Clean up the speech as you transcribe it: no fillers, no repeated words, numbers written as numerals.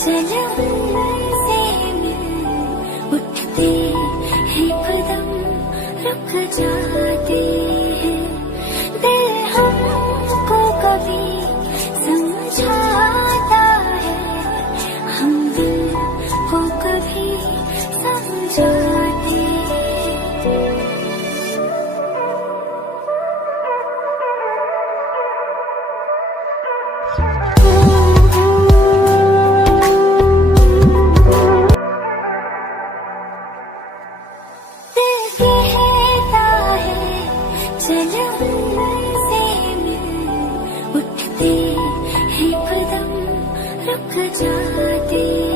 चलो से मिल उठते हैं कदम रुक जाते हैं दिल हमको कभी समझाता है हम दिल को कभी समझाते हैं। चलो से मिल उठते हैं कदम रुक जाते